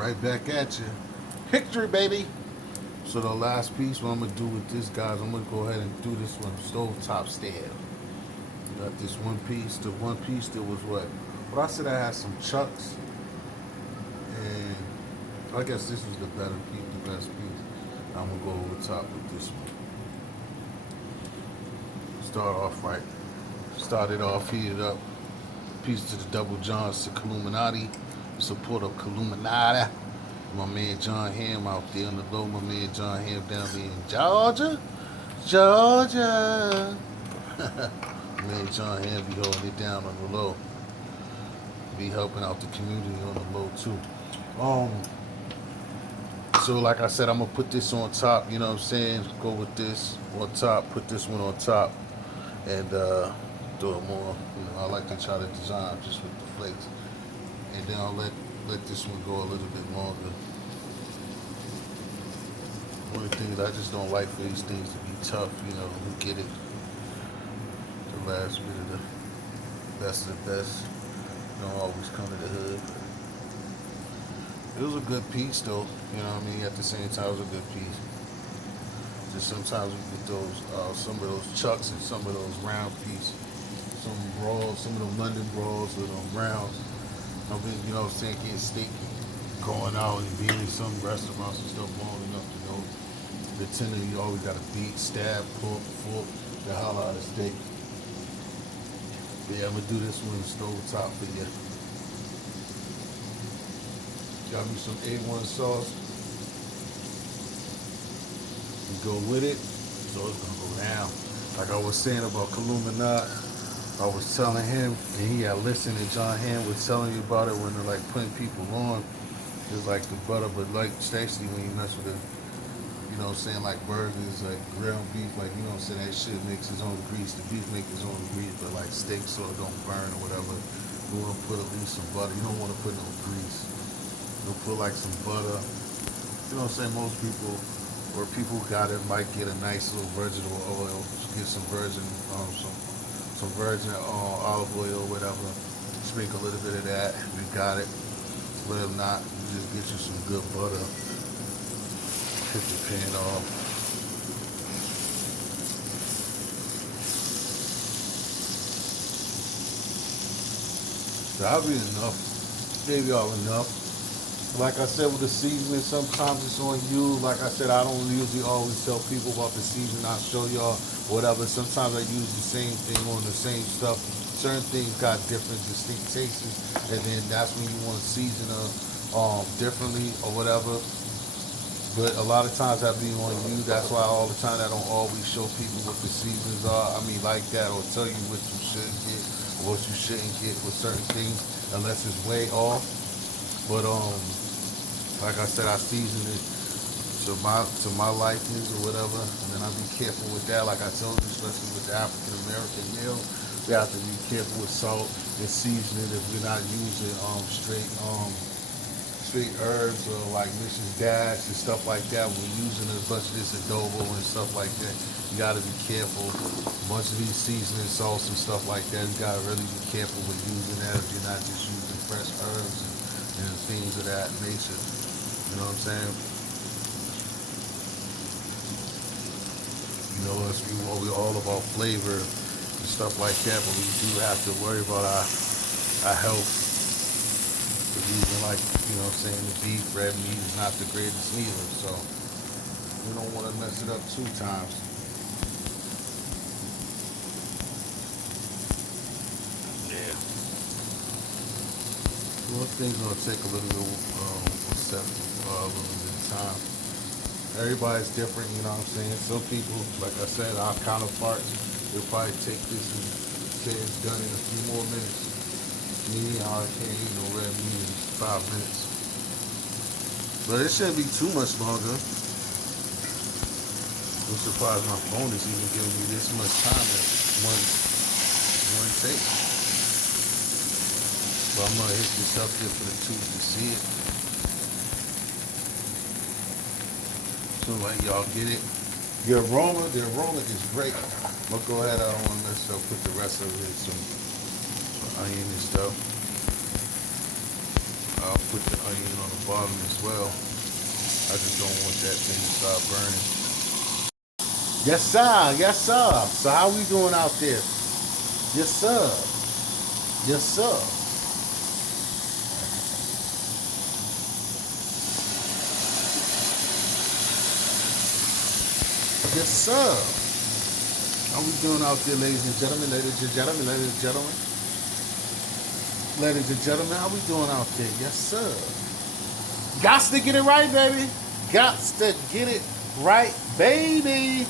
Right back at you. Victory, baby. So the last piece, what I'm gonna do with this, guys, I'm gonna go ahead and do this one stovetop style. You got this one piece. The one piece that was what? But I said I had some chucks, and I guess this was the better piece, the best piece. I'm gonna go over top with this one. Start off right. Started off, heated up. Piece to the double Johns to Illuminati. Support of Illuminati. My man John Ham out there on the low. My man John Ham down there in Georgia. Georgia. Man John Ham be holding it down on the low. Be helping out the community on the low too. Um, so like I said, I'm gonna put this on top, you know what I'm saying? Go with this on top, put this one on top, and do it more. You know, I like to try to design just with the flakes. And then I'll let this one go a little bit longer. One of the things I just don't like for these things to be tough, you know, who get it the last bit of the best of the best. Don't always come to the hood. It was a good piece though, you know what I mean? At the same time it was a good piece. Just sometimes we get those some of those chucks and some of those round pieces. Some brawls, some of them London brawls or them rounds. I mean, you know what I'm saying, getting steak going out and being in some restaurants and stuff long enough to know the tender you always got to beat, stab, pork, fork, the hell out of steak. But yeah, I'm gonna do this one stove top for you. Got me some A1 sauce. And go with it. So it's gonna go down. Like I was saying about Illuminati, I was telling him, and he had listened, and John Hamm was telling you about it when they're like putting people on. It's like the butter, but like especially when you mess with the, you know what I'm saying, like burgers, like ground beef, like you know what I'm saying, that shit makes its own grease. The beef makes its own grease, but like steak so it don't burn or whatever. You want to put at least some butter. You don't want to put no grease. You put like some butter. You know what I'm saying? Most people, or people who got it, might get a nice little virgin oil. Get some virgin, some virgin olive oil or whatever. Sprinkle a little bit of that. You got it. But if not, you just get you some good butter. Put the pan off. That'll be enough. Maybe all enough. Like I said with the seasoning, sometimes it's on you. Like I said, I don't usually always tell people about the seasoning. I'll show y'all whatever. Sometimes I use the same thing on the same stuff. Certain things got different distinct tastes, and then that's when you want to season differently or whatever. But a lot of times that be on you. That's why all the time I don't always show people what the seasons are. I mean, like that, or tell you what you should get or what you shouldn't get with certain things, unless it's way off. But like I said, I season it to my likings or whatever, and then I be careful with that. Like I told you, especially with the African American meal, we have to be careful with salt and seasoning if we're not using straight herbs or like Mrs. Dash and stuff like that. We're using a bunch of this adobo and stuff like that. You gotta be careful. A bunch of these seasoning salts and stuff like that. You gotta really be careful with using that if you're not just using fresh herbs and things of that nature. You know what I'm saying? You know, we're all about flavor and stuff like that, but we do have to worry about our health. The reason, like, you know what I'm saying, the beef, red meat is not the greatest neither, so we don't want to mess it up 2 times. Yeah. Well, things are gonna take a little bit of time. Everybody's different, you know what I'm saying? Some people, like I said, our counterparts, they'll probably take this and say it's done in a few more minutes. Me, I can't eat no red meat in 5 minutes. But it shouldn't be too much longer. I'm surprised my phone is even giving me this much time at one take. But I'm gonna hit this up here for the tubes to see it. So like y'all get it. The aroma is great. I'm gonna go ahead, I don't wanna mess up, put the rest of it in some onion and stuff. I'll put the onion on the bottom as well. I just don't want that thing to start burning. Yes, sir. Yes, sir. So how we doing out there? Yes, sir. Yes, sir. Yes, sir. How we doing out there, ladies and gentlemen? Ladies and gentlemen. Ladies and gentlemen. Ladies and gentlemen, how we doing out there? Yes, sir. Gots to get it right, baby. Gots to get it right, baby.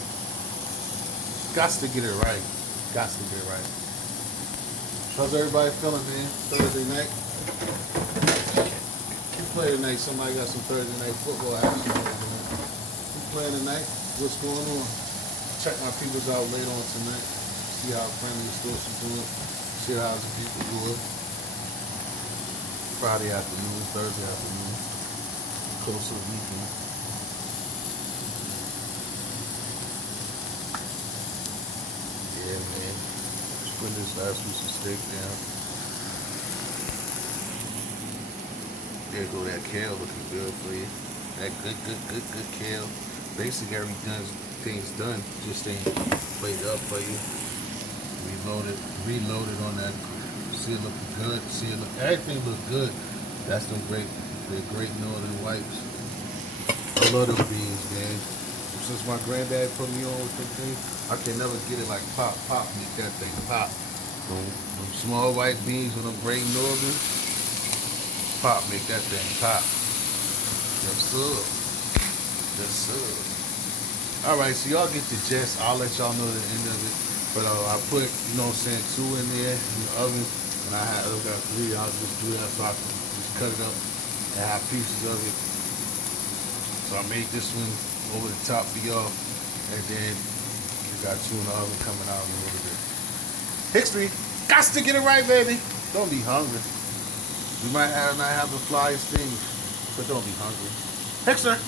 Gots to get it right. Gots to get it right. How's everybody feeling, man? Thursday night. Who play tonight? Somebody got some Thursday night football action. Who playing tonight? What's going on? Check my peoples out later on tonight. See how friendly the stores are doing. See how the people doing. Friday afternoon, Thursday afternoon. Close to the weekend. Yeah, man. Put this last piece of steak down. There go that kale looking good for you. That good kale. Basically everything's done. Just ain't played up for you. Reloaded on that. See it looking good. Everything look good. That's the great northern wipes. I love them beans, man. Since my granddad put me on with them things, I can never get it like pop, make that thing pop. Them small white beans with them great northern, pop, make that thing pop. Yes, sir. Yes, sir. All right, so y'all get the gist. I'll let y'all know the end of it. But I put, you know what I'm saying, 2 in there in the oven. And I got 3. I'll just do that so I can just cut it up and have pieces of it. So I made this one over the top for y'all. And then you got 2 in the oven coming out in a little bit. History. Got to get it right, baby. Don't be hungry. You might not have the flyest things, but don't be hungry. History.